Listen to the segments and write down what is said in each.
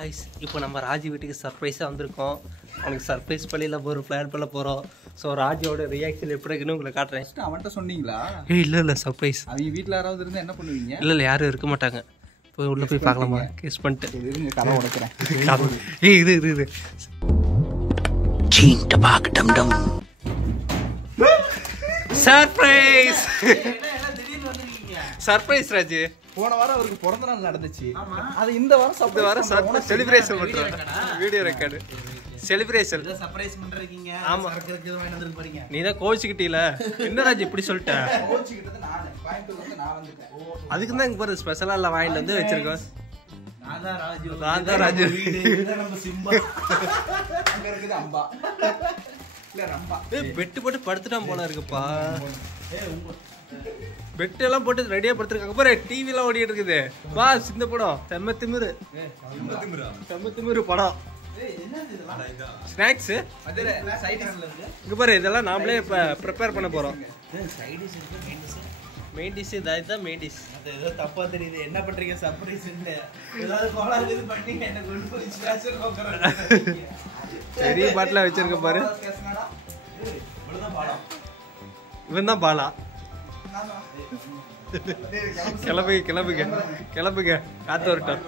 Guys இப்போ நம்ம ராஜி வீட்டுக்கு சர்ப்ரைஸா வந்திருக்கோம். அவனுக்கு சர்ப்ரைஸ் பண்ணில ஒரு பிளான் பண்ண போறோம். சோ ராஜியோட ரியாக்ஷன் எப்படி இருக்குன்னு உங்களுக்கு காட்றேன். அவன்ட்ட சொன்னீங்களா? இல்ல சர்ப்ரைஸ். அவங்க வீட்ல யாராவது இருந்தா என்ன பண்ணுவீங்க? இல்ல யாரும் இருக்க மாட்டாங்க. போய் உள்ள போய் பார்க்கலாமா? கிஸ் பண்ணிட்டு இருங்க கதை உடைக்கிறேன். இது சீன் டபாக் டம் டம் சர்ப்ரைஸ். சர்ப்ரைஸ் ராஜி. போன வாரம் அவருக்கு பிறந்த நாள் நடந்துச்சு. அது இந்த வாரம் சர்ப்ரைஸ் செலிப்ரேஷன் பண்றோம். வீடியோ ரெக்கார்ட் செலிப்ரேஷன் சர்ப்ரைஸ் பண்றீங்க. ஆமா சரக்கு வாங்கி வந்து போறீங்க. நீ தான் கோச்சிக்கிட்டீல. என்ன ராஜி இப்படி சொல்லிட்ட? கோச்சிக்கிட்டது நானே. கோயம்புத்தூர்ல இருந்து நான் வந்துட்டேன். அதுக்கு தான் இங்க பாரு ஸ்பெஷலா எல்லாம் வாங்கிட்டு வந்து வச்சிருக்கோம். நான் தான் ராஜு. வீடு நம்ம சிம்பா. அங்க இருக்குது அம்பா. இல்ல ரம்பா. பெட்டு போட்டு படுத்துட்டான் போல இருக்குப்பா. பெட் எல்லாம் போட்டு ரெடியா படுத்துருக்காங்க பாரு. டிவி எல்லாம் ஓடிட்டு இருக்குது. வா இந்த படம் செம்ம திமிரு. செம்ம திமிரு படம். ஸ்நாக்ஸ் இங்க பாரு. இதெல்லாம் நாமளே இப்ப ப்ரிப்பேர் பண்ண போறோம். மெயின் டிஷ் இதான் மெயின் டிஷ். ஏதோ தப்பா தெரியுது. என்ன பண்றீங்க சர்ப்ரைஸ் இல்ல. ஏதாவது கோலாது பண்ணி என்ன கொண்டு போய் ஸ்பெஷல் போக்குறாங்க. பெரிய பாட்டில வச்சிருக்க பாரு. இவன் தான் பாலா. கிளம்புங்க காத்து வரட்டும்.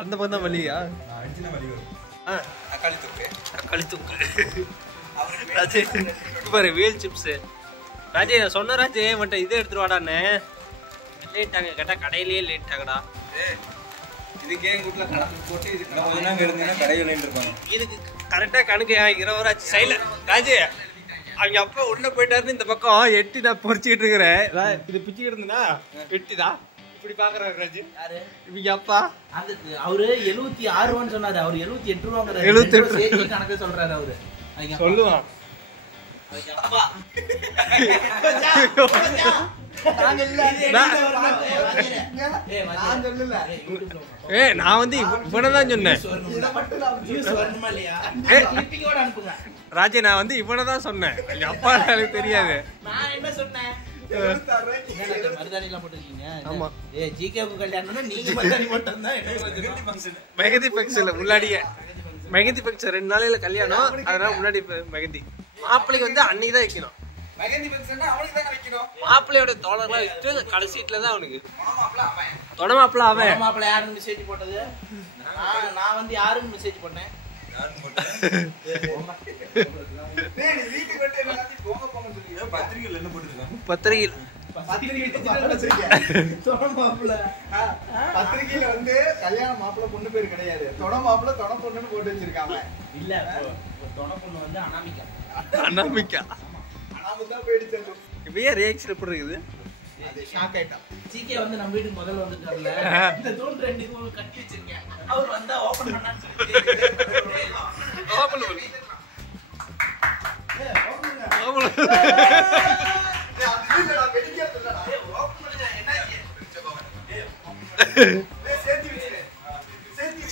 அந்த பக்கம் தான் வலியா? தக்காளி தூக்கு பாரு. Wheel chips. ராஜே சொன்ன ராஜே வந்துட்டு இதை எடுத்துட்டு வாடான்னு லேட்டாங்க. கேட்டா கடையிலேயே லேட்டாங்கடா. இதுக்கு கரெக்டா கணக்கு 20 ஆச்சு. சைலண்ட் ராஜே. அவங்க அப்பா உள்ள போயிட்டாருன்னு இந்த பக்கம் எட்டி நான் பொறிச்சுக்கிட்டு இருக்கிறேன். இது பிச்சுக்கிட்டு இருந்தேன்னா எட்டிதா இப்படி பாக்குறாரு ராஜு. இவங்க அப்பா அவரு 76 ரூபான்னு சொன்னாரு. அவரு 78 ரூபாங்கிறாரு. 78 கணக்கு சொல்றாரு அவரு. சொல்லுவான். நான் வந்து இவனதான் சொன்னேன் ராஜே. நான் வந்து இவனதான் சொன்னேன். எங்க அப்பா எனக்கு தெரியாது. மெகந்தி ஃபங்க்ஷன் முன்னாடியே. மெகந்தி ஃபங்க்ஷன் 2 நாளையில கல்யாணம். அதனால முன்னாடி மெகந்தி. மாப்பிள்ளைக்கு வந்து அன்னைக்கு தான் வைக்கணும். மாப்பிள்ளையோட தோழர்லாம் வச்சுட்டு கடைசீட்ல தான் அவனுக்கு தொடமாப்பிள்ள. அவன் மாப்பிள்ளை யாருன்னு மெசேஜ் போட்டது? நான் வந்து யாருன்னு மெசேஜ் பண்ணேன். பத்திரிகையில் பத்திரிகையில வந்து கல்யாண மாப்பிள்ள பொண்ணு பேர் கிடையாது. தொட மாப்பிள்ள தொட பொண்ணுன்னு போட்டு வச்சிருக்காங்க. இல்ல தொட பொண்ணு வந்து அனாமிகா. அனாமிகா தான் போயிடுச்சு. இப்பயே ரியாக்ஷன் எப்படி இருக்குது? ஷாக் ஆயிட்டான். சீக்கிரம் வந்து நம்ம வீட்டுக்கு முதல்ல வந்துட்டார்ல. இந்த தூண் 2 இது கட்டி வச்சிருக்கேன். அவர் வந்தா ஓபன் பண்ணான்னு சொல்லிட்டு ஓபன் பண்ணு.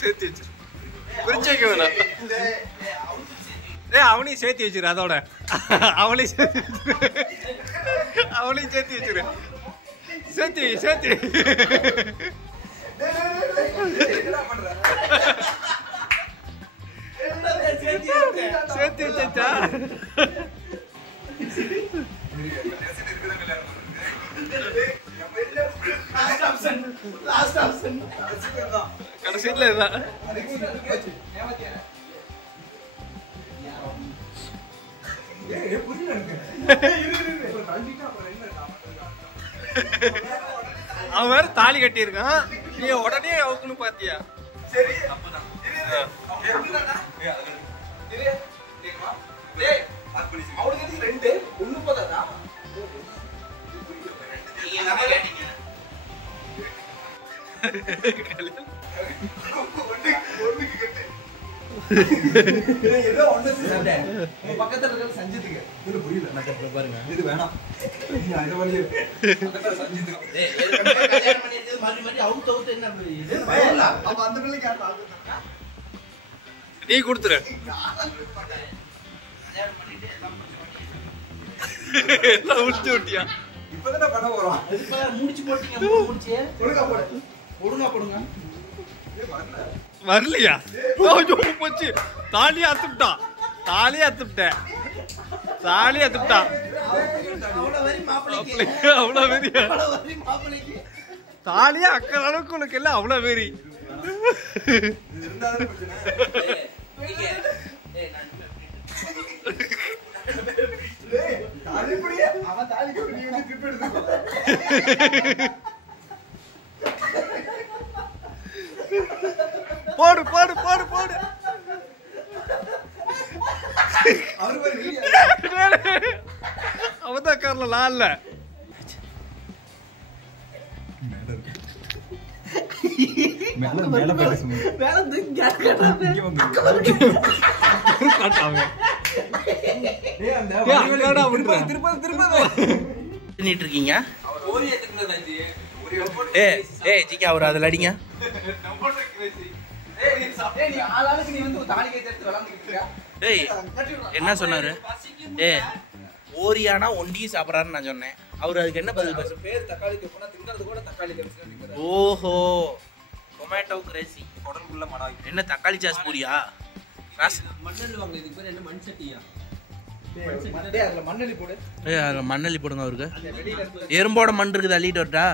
சேர்த்து வச்சிரு. பிரிச்சேக்க வேணாம். அவனையும் சேர்த்து வச்சிரு. அதோட அவளையும் சேர்த்து வச்சிரு. சேர்த்து சேர்த்து வச்சா கடைசியில இதுதான். அவன் வேற தாலி கட்டி இருக்கான். நீ உடனே அவுக்குன்னு பாத்தியா? சரி அப்பதான் பக்கத்துல இருக்க சஞ்சித்துக்கு புரியல. பாருங்க இது வேணாம். நீ கொடுத்துரு. எல்லாம் முடிச்சு விட்டியா? இப்பதானே பண்ண போறோம். முடிச்சு போட்டீங்க. முடிச்சு ஒழுங்கா போடு. ஒழுங்கா போடுங்க. வரலையா? ஐயோ போச்சு. தாலியா அத்துட்டா. அவ்வளவு வெறியா? தாலியா அக்கற அளவுக்கு உனக்கு எல்லாம் அவ்வளவு வெறி. போடு போடு போடு போடு. அவதான் கார்ல லால்ல இருக்கீங்க. அவர் அதுல அடிங்க. என்ன சொன்னாரு? ஓரியானா ஒண்டி சாப்பிடறான்னு நான் சொன்னேன். அவரு அதுக்கு என்ன பதில் பேச? பேர் தக்காளி தொப்புனா திங்கிறது கூட தக்காளி தொப்பு. ஓஹோ, டொமேட்டோ கிரேசி உடம்புள்ள மடாய். என்ன தக்காளி சாஸ் பூரியா? மண்ணெண்ணெய் வாங்க. இதுக்கு பேர் என்ன? மண் சட்டியா? மண்ணெல்லி போடுங்க அவருக்கு. எறும்போட மண் இருக்குது, அள்ளிட்டு வரட்டா?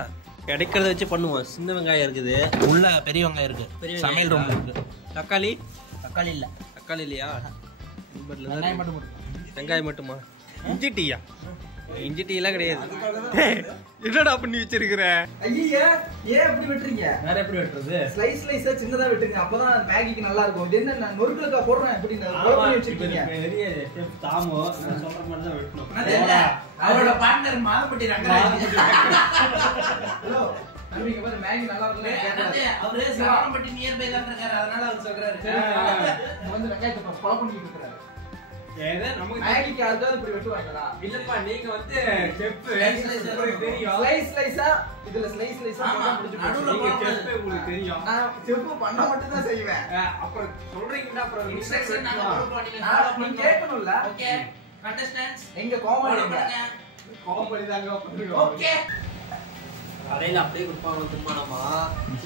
கிடைக்கிறத வச்சு பண்ணுவோம். சின்ன வெங்காயம் இருக்குது, உள்ள பெரிய வெங்காயம் இருக்கு, சமையல் ரூம் இருக்கு. தக்காளி இல்ல. தக்காளி இல்லையா? வெங்காயம் மட்டுமா? இஞ்சி டீயா? இஞ்சி டீ எல்லாம் கிடையாது. என்னடா பண்ணி வச்சிருக்கிற? ஐயா ஏன் எப்படி வெட்டுறீங்க? வேற எப்படி வெட்டுறது? ஸ்லைஸ் ஸ்லைஸா சின்னதா வெட்டுங்க, அப்பதான் மேகிக்கு நல்லா இருக்கும். இது என்ன நான் நொறுக்கலக்கா போடுறேன்? எப்படி பண்ணி வச்சிருக்கீங்க? பெரிய செஃப் தாமோ நான் சொல்ற மாதிரி தான் வெட்டணும். அவரோட பார்ட்னர் மாதப்பட்டி ரங்கராஜ். ஹலோ நம்பிக்கை பாரு, மேகி நல்லா இருக்குல்ல கேட்டாரு. அவரே சாவணப்பட்டி நியர் பை தான் இருக்காரு, அதனால அவர் சொல்றாரு. வந்து வெங்காயத்தை ஃபாலோ பண்ணிட்டு இருக்காரு. ஏதே நமக்கு மேகிக்கு அதுதான் இப்படி வெட்டுவாங்களா? இல்லப்பா, நீங்க வந்து செஃப் தெரியும். ஸ்லைஸ் ஸ்லைஸா இதுல ஸ்லைஸ் ஸ்லைஸா போட்டா முடிஞ்சு போச்சு. நீங்க செஃப் உங்களுக்கு தெரியும். நான் செஃப் பண்ண மட்டும் தான் செய்வேன். அப்புறம் சொல்றீங்கன்னா அப்புறம் இன்ஸ்ட்ரக்ஷன் நாங்க கொடுப்போம், நீங்க கேட்கணும்ல. ஓகே கண்டஸ்டன்ட்ஸ் எங்க கோமாளி கோபப்படி தாங்க பண்ணுங்க. ஓகே. கடையில அப்படியே குடுப்பாங்க திம்மானமா,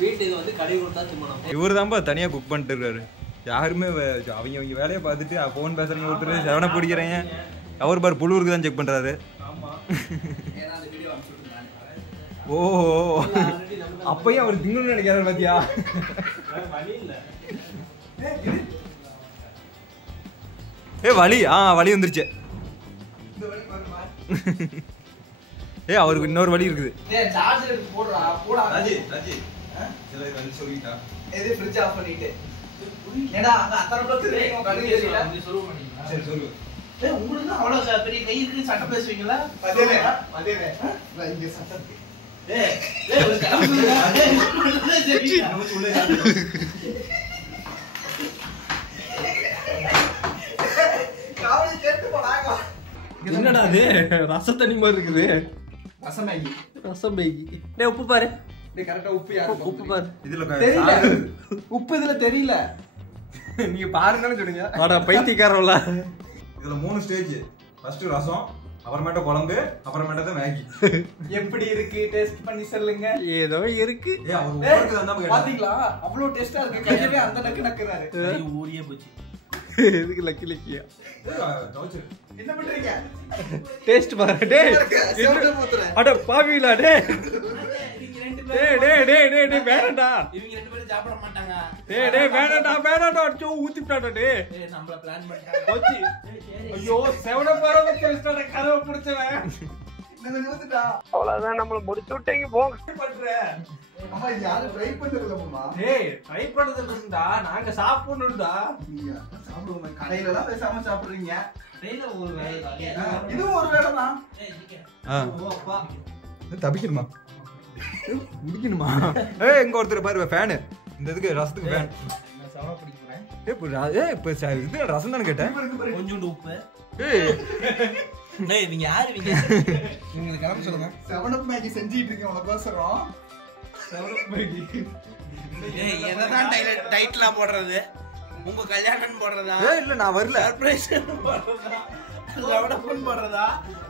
வீட்டுக்கு வந்து கடை கொடுத்தா திம்மானமா. இவரு தான்ப்பா தனியா குக் பண்ணிட்டு இருக்காரு. யாருமே அவங்க வேலையை பார்த்துட்டு போன் பேசுறீங்க, ஒருத்தர் செவனை பிடிக்கிறீங்க. அவர் பாரு புழுவுக்கு தான் செக் பண்றாரு. ஓஹோ, அப்பயும் அவர் திங்கணும்னு நினைக்கிறாரு பாத்தியா? வலி வலி வந்துருச்சு. அவருக்கு இன்னொரு வழி இருக்குது. சார்ஜர் போடுறா போடா. ராஜி சில வழி சொல்லிட்டா. எது ஃப்ரிட்ஜ் ஆஃப் பண்ணிட்டு ஏடா அங்க அத்தனை பேருக்கு தெரியும் கண்ணு தெரியல. நீ சொல்ல மாட்டீங்க. சரி சொல்லு. உங்களுக்கு தான் அவ்வளவு பெரிய கை இருக்கு, சட்டை பேசுவீங்களா? அதேனே நான் இங்க சட்டம். ஒரு கலந்து சொல்லுங்க. காவலி கேட்டு போடாங்க. என்னடா அது? ரச தண்ணி மாதிரி இருக்குது. ரசம் மேகி. ரசம் மேகி. டேய் உப்பு பாரு. டேய் கரெக்ட்டா உப்பு யாரு? உப்பு பாரு. இதுல தெரியல. உப்பு இதுல தெரியல. நீங்க பாருங்கன்னு சொல்லுங்க. வாடா பைத்தியக்காரவளா. இதுல 3 ஸ்டேஜ். ஃபர்ஸ்ட் ரசம், அப்புறமேட்ட குழம்பு, அப்புறமேட்ட தான் மேகி. எப்படி இருக்கு டேஸ்ட் பண்ணி சொல்லுங்க. ஏதோ இருக்கு. அவர் ஊருக்கு வந்தா கேட்டா. பாத்தீங்களா? அவ்வளவு டேஸ்டா இருக்கு. கையவே அந்த நக்கு நக்குறாரு. கை ஊறியே போச்சு. எதுக்கு லக்கி லக்கியா? என்ன பண்றீங்க? டேஸ்ட் பாரு. டேய் செவுட போத்துறேன். அட பாவிலா டேய். நீங்க ரெண்டு டேய் டேய் டேய் டேய் டேய் வேணடா. இவங்க ரெண்டு பேரும் சாப்பிட மாட்டாங்க. டேய் டேய் வேணடா அச்சோ ஊத்திட்டாடா டேய். நம்மள பிளான் பண்ணிட்டாங்க. போச்சு. ஐயோ செவன போறவ டேஸ்டோட கதவை புடிச்சவன். என்ன நோத்துடா. அவ்வளவுதான் நம்மள முடிச்சு விட்டீங்க போங்க. பண்ற. அம்மா இது யாரு ட்ரை பண்றது இல்லம்மா. டேய் ட்ரை பண்றது இருந்தா நாங்க சாப்பிடணும்டா. நீங்க சாப்பிடுங்க. கடையில எல்லாம் பேசாம சாப்பிடுறீங்க. ட்ரெயின்ல ஒரு வேலை காலியா. இதுவும் ஒரு வேளை தான். ஓ அப்பா. தப்பிக்கணுமா? முடிக்கணுமா? இங்க ஒருத்தர் பாரு ஃபேன். இந்த இதுக்கு ரசத்துக்கு ஃபேன். நான் சவன பிடிக்க போறேன். இப்ப இது ரசம் தானே கேட்டேன். கொஞ்சோண்டு உப்பு. ஏய் டேய் இவங்க யாரு இவங்க? இவங்க கிளம்ப சொல்லுங்க. செவனப் மேகி செஞ்சிட்டு இருக்கேன் உனக்கோசரம். ஏய் என்னதான் டைட்டிலா போடுறது? உங்க கல்யாணம் போடுறதா? இல்ல நான் வரல. சர்ப்ரைஸ் போடுறதா? ரவடப்பன் போடுறதா?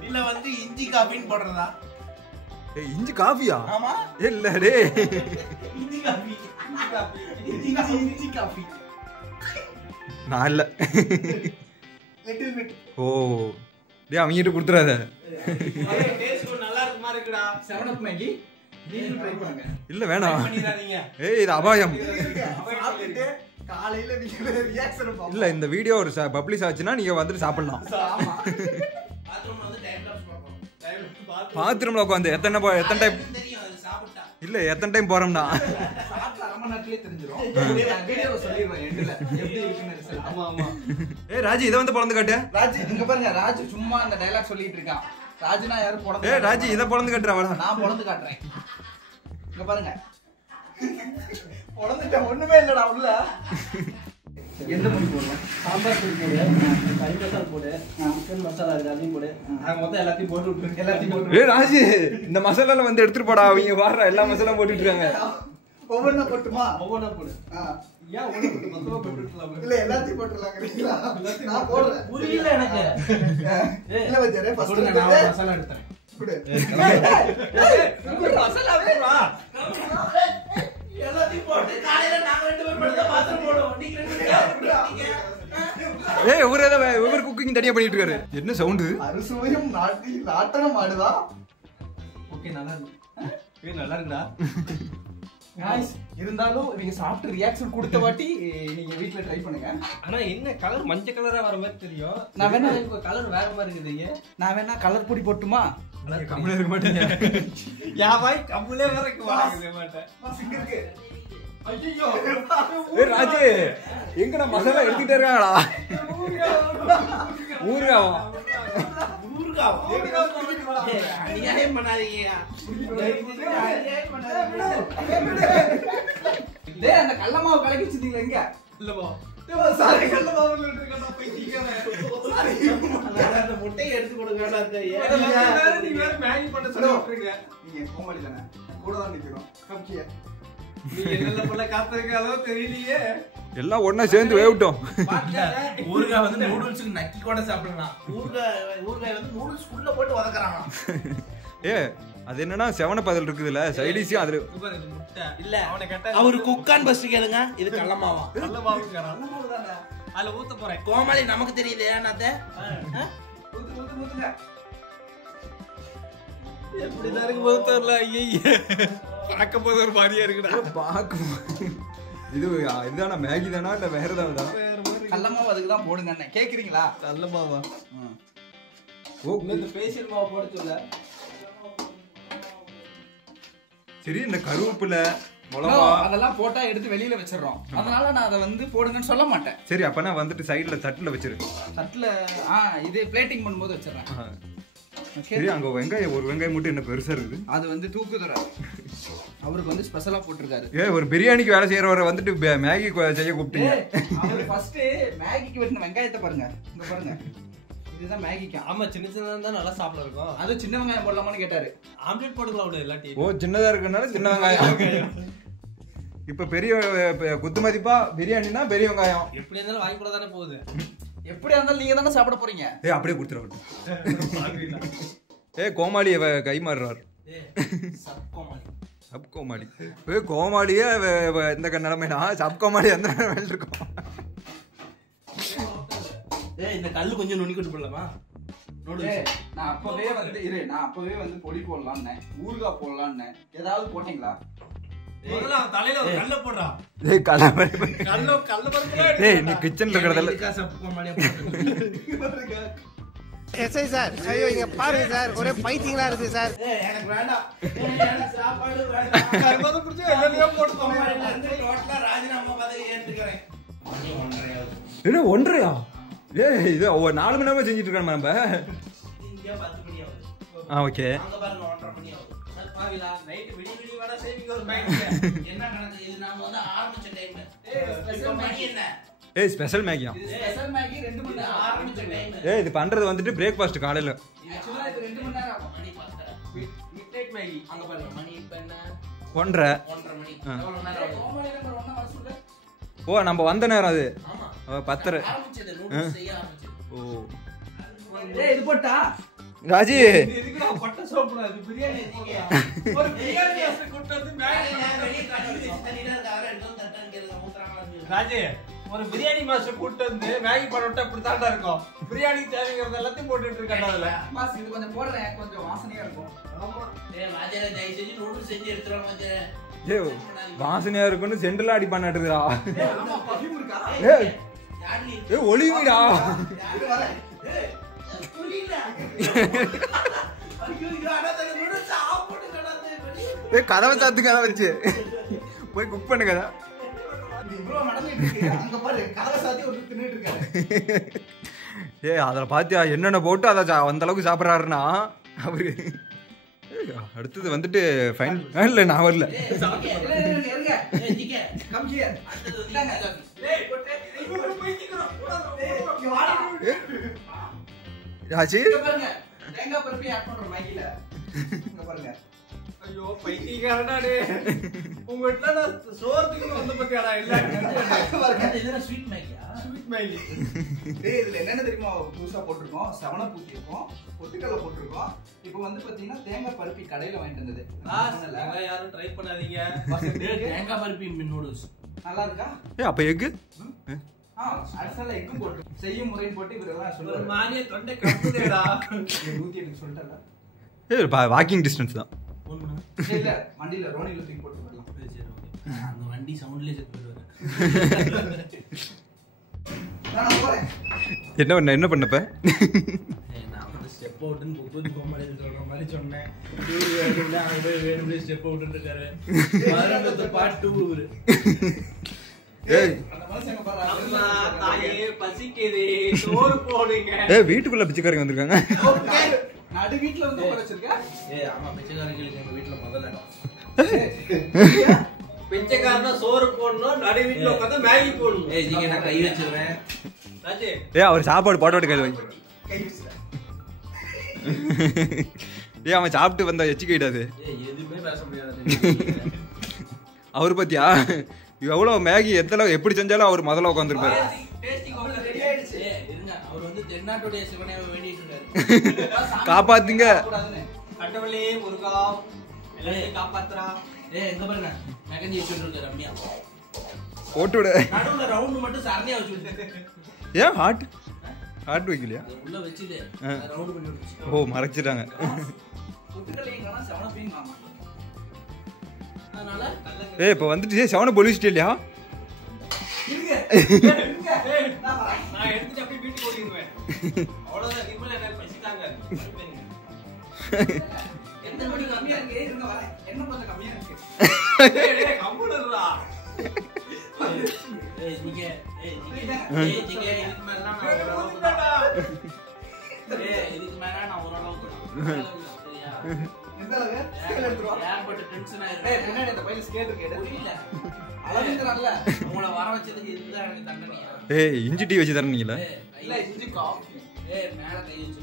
இல்ல வந்து இஞ்சி காபின்னு போடுறதா? இஞ்சி காஃபியா? ஆமா இல்ல டேய். இஞ்சி காபி. இஞ்சி காஃபி நான் இல்ல லிட்டில் பிட் ஓ டேய் அவங்கிட்ட கொடுத்துறாத டேஸ்ட் நல்லா இருக்குமா இருக்குடா 7 அப் மேகி நீங்க ட்ரை பண்ணுங்க இல்ல வேணாம் பண்ணிடாதீங்க ஏய் இது அபாயம் சாப்பிட்டு காலையில நீங்க ரியாக்ஷன் பாப்போம் இல்ல இந்த வீடியோ ஒரு பப்ளிஷ் ஆச்சுன்னா நீங்க வந்துட்டு சாப்பிடலாம் ஆமா பாத்ரூம்ல வந்து டைம் லாப்ஸ் பார்ப்போம் பாத்ரூம்ல உட்காந்து எத்தனை டைம் தெரியும் அது சாப்பிட்டா இல்ல எத்தனை டைம் போறோம்னா சாப்பிட்டு அரை மணி நேரத்திலே தெரிஞ்சிரும் வீடியோல சொல்லிடுறேன் எண்ட்ல எப்படி இருக்குன்னு ரிசல்ட் ஆமா ஆமா ஏய் ராஜி இதை வந்து பொளந்து காட்டு ராஜ் இங்க பாருங்க ராஜ் சும்மா அந்த டயலாக் சொல்லிட்டு இருக்கான் ராஜ்னா யாரும் பொளந்து ஏய் ராஜி இதை பொளந்து காட்டுறா அவளா நான் பொளந்து காட்டுறேன் இங்க பாருங்க பொளந்துட்டேன் ஒண்ணுமே இல்லடா உள்ள எந்த பொடி போடலாம் சாம்பார் பொடி போடு, கறி மசாலா போடு, சிக்கன் மசாலா இருக்கு அதையும் போடு. நாங்க மொத்தம் எல்லாத்தையும் போட்டு விட்டுருங்க. எல்லாத்தையும் போட்டு ஏய் ராஜி இந்த மசாலால வந்து எடுத்துட்டு போடா அவங்க வாடுற எல்லா மசாலா போட்டுட்டு இருக்காங்க ஒவ்வொன்னா போட்டுமா ஒவ்வொன்றா போடு. ஏன் ஒண்ணு போட்டு மொத்தமா போட்டு விட்டுறலாம்? இல்ல எல்லாத்தையும் போட்டுலாங்கறீங்களா நான் போடுறேன் புரியல எனக்கு. இல்ல வச்சறே ஃபர்ஸ்ட் கொடுங்க, நான் ஒரு மசாலா எடுத்தேன். குடு மசாலாவே வா எல்லாத்தையும் போட்டு காலையில நாங்க 2 பேர் மட்டும் தான் பாத்ரூம் போடுவோம். நீங்க 2 பேர் சாப்பிடுறீங்க. ஏய் இவர் குக்கிங் தனியா பண்ணிட்டு இருக்காரு என்ன சவுண்ட் அறுசுவையும் நாட்டனம் ஆடுதா ஓகே, நல்லா இருக்கு. ஏய் நல்லா இருந்தா गाइस இருந்தாலும் நீங்க சாப்பிட்டு ரியாக்ஷன் கொடுத்த வாட்டி நீங்க வீட்ல ட்ரை பண்ணுங்க ஆனா என்ன கலர் மஞ்சள் கலரா வர மாதிரி தெரியும் நான் வேணா இப்போ கலர் வேற மாதிரி இருக்குதுங்க. நான் வேணா கலர் பொடி போட்டுமா நீங்க கம்முனு இருக்க மாட்டீங்க யா பாய் கம்முலே வரக்கு வாங்க மாட்டேன் சிங்க இருக்கு ஐயோ ஏய் ராஜி எங்கடா மசாலா எடுத்துட்டே இருக்காங்கடா ஊர்காவா அநியாயம் பண்ணாதீங்க. டேய் அந்த கடல மாவு கலக்கி வச்சிட்டீங்க எங்க இல்லப்பா சாரி கடல மாவுல இருக்கடா போயிட்டீங்க சாரி அந்த முட்டையை எடுத்து கொடுங்க. நீ வேற மேகி பண்ண சொல்றீங்க நீங்க கோமாளி தானே கூட தான் நிக்கிறோம் கம்கியா நீங்க என்னென்ன பண்ண காத்துறீங்க அதோ தெரியலையே எல்லாம் ஒண்ணா சேர்ந்து வேவிட்டோம் ஊறுகாய் வந்து நூடுல்ஸ்க்கு நக்கி கூட சாப்பிடலாம். ஊறுகாய் வந்து நூடுல்ஸ்க்குள்ள போட்டு வதக்குறாங்க. ஏ அது என்னன்னா செவன பதில் இருக்குதுல்ல சைடிஸும் அதுல முட்டை இல்ல அவனை கேட்டா அவரு குக்கான் பஸ்ட் கேளுங்க. இது கள்ளமாவா? நல்ல மாவுங்கறான் அதுல ஊத்த போறேன் கோமாளி நமக்கு தெரியுது ஏன்னாத்த ஊத்துங்க எப்படிதான் இருக்கு போது தெரியல ஐயே பார்க்க போது ஒரு மாதிரியா இருக்குடா பாக்கும் இது இதுதானா மேகி தானா இல்ல வேற ஏதாவது கடல மாவு அதுக்கு தான் போடுங்க அண்ணே கேக்குறீங்களா நல்ல மாவா ஓ இந்த ஃபேஷியல் மாவு போட சொல்ல. சரி இந்த கருவேப்பிலை No, மிளகா அதெல்லாம் போட்டா எடுத்து வெளியில வச்சிடுறோம் அதனால நான் அதை வந்து போடுங்கன்னு சொல்ல மாட்டேன் சரி அப்பனா வந்துட்டு சைடுல தட்டுல வச்சிரு தட்டுல இது பிளேட்டிங் பண்ணும்போது வச்சிடுறேன் சரி அங்க வெங்காயம் ஒரு வெங்காயம் மட்டும் என்ன பெருசா இருக்குது அது வந்து தூக்குதுற அவருக்கு வந்து ஸ்பெஷலா போட்டிருக்காரு ஒரு பிரியாணிக்கு வேலை செய்யறவரை வந்துட்டு மேகி செய்ய கூப்பிட்டீங்க அவர் ஃபர்ஸ்ட் மேகிக்கு வெட்டின வெங்காயத்தை பாருங்க இங்க பாருங்க இதுதான் மேகிக்கு ஆமா சின்ன சின்னதா இருந்தா நல்லா சாப்பிட இருக்கும் அது சின்ன வெங்காயம் போடலாமான்னு கேட்டாரு ஆம்லெட் போட்டுக்கலாம் விடு இல்லாட்டி ஓ சின்னதா இருக்கனால சின்ன வெங்காயம் இப்ப பெரிய குத்து மதிப்பா பிரியாணினா பெரிய வெங்காயம் எப்படி இருந்தாலும் வாங்கி கூட தானே போகுது எப்படியா இருந்தாலும் நீங்க தானே சாப்பிட போறீங்க அப்படியே கொடுத்துருவாங்க கோமாளி கை மாறுறாரு சப் கோமாளி கோமாளியே இந்த நிலைமைனா சப் கோமாளி அந்த நிலைமையில இருக்கும் இந்த கல்லு கொஞ்சம் நுனிக்கிட்டு போடலாமா? நான் அப்பவே வந்து பொடி போடலான்னு ஊறுகாய் போடலான்னு ஏதாவது போட்டீங்களா முதல்ல அவன் தலையில ஒரு கல்ல போடுறா டேய் கல்ல கல்ல பருப்புல டேய் நீ கிச்சன்ல இருக்கறதல்ல எஸ்ஐ சார் ஐயோ இங்க பாருங்க சார் ஒரே பைத்தியங்களா இருக்கு சார் எனக்கு வேண்டாம். எனக்கு சாப்பாடு வேண்டாம். கருவாத புடிச்சு எல்லாத்தையும் போட்டு கோமாளில இருந்து டோட்டலா ராஜினாமா பதவி ஏத்துக்கிறேன். மணி 1:30 ஆகுது. என்ன ஒன்றரையா இது 4 மணி நேரமா செஞ்சுட்டு இருக்கான் நம்ம இங்க 10 மணி ஆகுது. ஓகே அங்க பாருங்க 1:30 மணி ஆகுது. பாவிலா நைட் விடி வட சேவிங் ஒரு என்ன கணக்கு? இது நாம வந்து ஆரம்பிச்ச டைம். இப்ப மணி என்ன? ஏய் ஸ்பெஷல் மேகியா ஸ்பெஷல் மேகி 2 மணி நேரம் ஆரம்பிச்ச டைம். இது பண்றது வந்துட்டு பிரேக்ஃபாஸ்ட் காலையில ஆக்சுவலா இது 2 மணி நேரம் ஆகும் மணி 10:30. மிட்நைட் மேகி அங்க பாருங்க மணி இப்ப என்ன? 1:30 1:30 மணி. எவ்வளவு நேரம் ஆகுது? கோமாளி நம்பர் 1 வர சொல்லு ஓ நம்ம வந்த நேரம் அது ஆமா. 10:30 ஆரம்பிச்சது நூடுல்ஸ் செய்ய ஆரம்பிச்சது. ஓ இது போட்டா ராஜி இதுக்கு நான் பட்ட சோப்புடா இது பிரியாணி ஒரு பிரியாணி அசை கூட்டி வந்து ராஜி ஒரு பிரியாணி மாஸ்டர் கூட்டி வந்து மேகி பரோட்டா இப்படி தாண்டா இருக்கும் பிரியாணி தேவைங்கிறது எல்லாத்தையும் போட்டுட்டு இருக்காங்க அதுல பாஸ் இது கொஞ்சம் போடுறேன் கொஞ்சம் வாசனையா இருக்கும் ஆமா நூடுல்ஸ் செஞ்சு எடுத்துருவாங்க ஏ வாசனையா இருக்குன்னு சென்ட்ரலா அடி பண்ணாட்டுடா ஆமா பர்ஃபியூம் இருக்கா ஏ ஒளிவுடா ஏ கதவை சாத்து கதவை வச்சு போய் குக் பண்ணு கதை இவ்வளவு நடந்துட்டு இருக்கு அங்க பாரு கதவை சாத்தி ஒரு தின்னுட்டு இருக்காரு ஏ அதில் பாத்தியா என்னென்ன போட்டு அதை அந்த அளவுக்கு சாப்பிட்றாருன்னா அவரு அடுத்தது வந்துட்டு ஃபைன் இல்லை நான் வரல ராஜி தேங்காய் பருப்பி ஆட் பண்றோம் மேகில இங்க பாருங்க ஐயோ பைத்தியக்காரடா டேய் உங்க வீட்ல நான் சோறுக்கு வந்து பத்தியாடா இல்ல இதெல்லாம் ஸ்வீட் மேகியா ஸ்வீட் மேகி டேய் இதுல என்னென்ன தெரியுமா புதுசா போட்டுருக்கோம் சவன பூத்திருக்கோம் பொட்டுக்கல்ல போட்டுருக்கோம் இப்போ வந்து பாத்தீங்கன்னா தேங்காய் பருப்பி கடையில வாங்கிட்டு வந்தது அதெல்லாம் யாரும் ட்ரை பண்ணாதீங்க தேங்காய் பருப்பி நூடுல்ஸ் நல்லா இருக்கா ஏ அப்போ எக்கு அரசால எக்கும் போட்டு செய்யும் முறைன்னு போட்டு இவரெல்லாம் ஒரு சொல்லுவாரு மாதிரியே தொண்டை கப்புதேடா 108 சொல்லிட்டல ஏ வாக்கிங் டிஸ்டன்ஸ் தான் இல்ல வண்டியில ரோனில தூக்கி போட்டு வரலாம் அந்த வண்டி சவுண்ட்லயே செத்து போயிடுவாரு நான் போறேன் என்ன பண்ணப்ப நான் வந்து ஸ்டெப் அவுட்னு புத்தூதி கோமாளின்னு சொல்ற மாதிரி சொன்னேன் இவரு அங்க வேணும்னே ஸ்டெப் அவுட்னு இருக்காரு மரணத்தை பார்ட் 2 ஏய் அந்த மனுஷங்க பாரு அம்மா தாயே பசிக்குது சோறு போடுங்க ஏ வீட்டுக்குள்ள பிச்சைக்காரங்க வந்திருக்காங்க நடு வீட்ல வந்து உட்கார வச்சிருக்க ஏய் ஆமா பிச்சைக்காரங்களுக்கு எங்க வீட்ல முதல்ல இடம் பிச்சைக்காரனா சோறு போடணும் நடு வீட்ல உட்கார்ந்து மேகி போடணும் ஏய் நீங்க நான் கை வச்சிருவேன் ராஜி ஏ அவர் சாப்பாடு போட்டு கை வை கை வச்சுல ஏ அவன் சாப்பிட்டு வந்தா எச்சி கைடாது ஏய் எதுவுமே பேச முடியாது அவர் பத்தியா எவ்வளோ மேகி எத்தனை எப்படி செஞ்சாலும் அவர் முதல்ல உட்காந்துருப்பாரு டேஸ்டிங் ரெடி ஆயிடுச்சு ஏய் இருங்க அவர் வந்து தென்னாட்டுடைய சிவனை வேண்டிட்டு இருக்காரு காப்பாத்துங்க கடவுளே முருகா எல்லாரையும் காப்பாத்துறா ஏய் எங்க பாருங்க மெகந்தி வச்சுட்டு இருக்க ரம்யா போட்டு விட நடுவுல ரவுண்ட் மட்டும் சரணியா வச்சு விட்டு ஏன் ஹார்ட் வைக்கலையா அது உள்ள வச்சிட்டு ரவுண்ட் பண்ணி விட்டுச்சு ஓ மறைச்சிட்டாங்க புட்டுக்கலையும் சவன பீங் ஆமா அதனால ஏ இப்போ வந்துட்டு செவனை பொலிச்சிட்டு இல்லையா இருங்க நான் எடுத்துட்டு அப்படியே வீட்டுக்கு ஓடிடுவேன் அவ்வளவுதான் நிம்மல என்ன பசிட்டாங்க எந்த மணி கம்மியா இருக்கு இருங்க வரேன் என்ன கொஞ்சம் கம்மியா இருக்கு டேய் கம்ப்யூட்டர்டா ஏய் நீங்க இதுக்கு மேல நான் இதுக்கு மேல நான் ஓரளவுக்கு சரியா இந்த அளவு ஸ்கேல் எடுத்துறோம் ஏற்பட்ட டென்ஷன் ஏய் ஆயிருக்கு பின்னாடி அந்த பையில ஸ்கேல் இருக்கு எடு புரியல அளவுங்கறல்ல உங்களை வர வச்சதுக்கு இதுதான் எனக்கு தண்டனையா ஏய் இஞ்சி டீ வச்சு தரீங்களா இல்ல இஞ்சி காஃபி ஏய் மேல கை வச்சு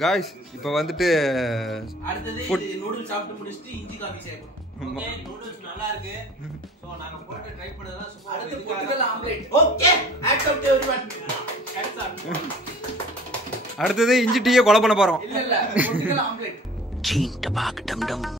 காய்ஸ் இப்போ வந்துட்டு அடுத்தது நூடுல்ஸ் சாப்பிட்டு முடிச்சிட்டு இஞ்சி காஃபி சேர்க்கணும் ஓகே நூடுல்ஸ் நல்லா இருக்கு சோ நாங்க போட்டு ட்ரை பண்ணதெல்லாம் சூப்பர் அடுத்து பொட்டுக்கல்ல ஆம்லெட் ஓகே ஆக்செப்ட் எவரிவன் அடுத்தது இஞ்சி டீயை கொலை பண்ண போறோம் இல்ல பொட்டுக்கல்ல ஆம்லெட்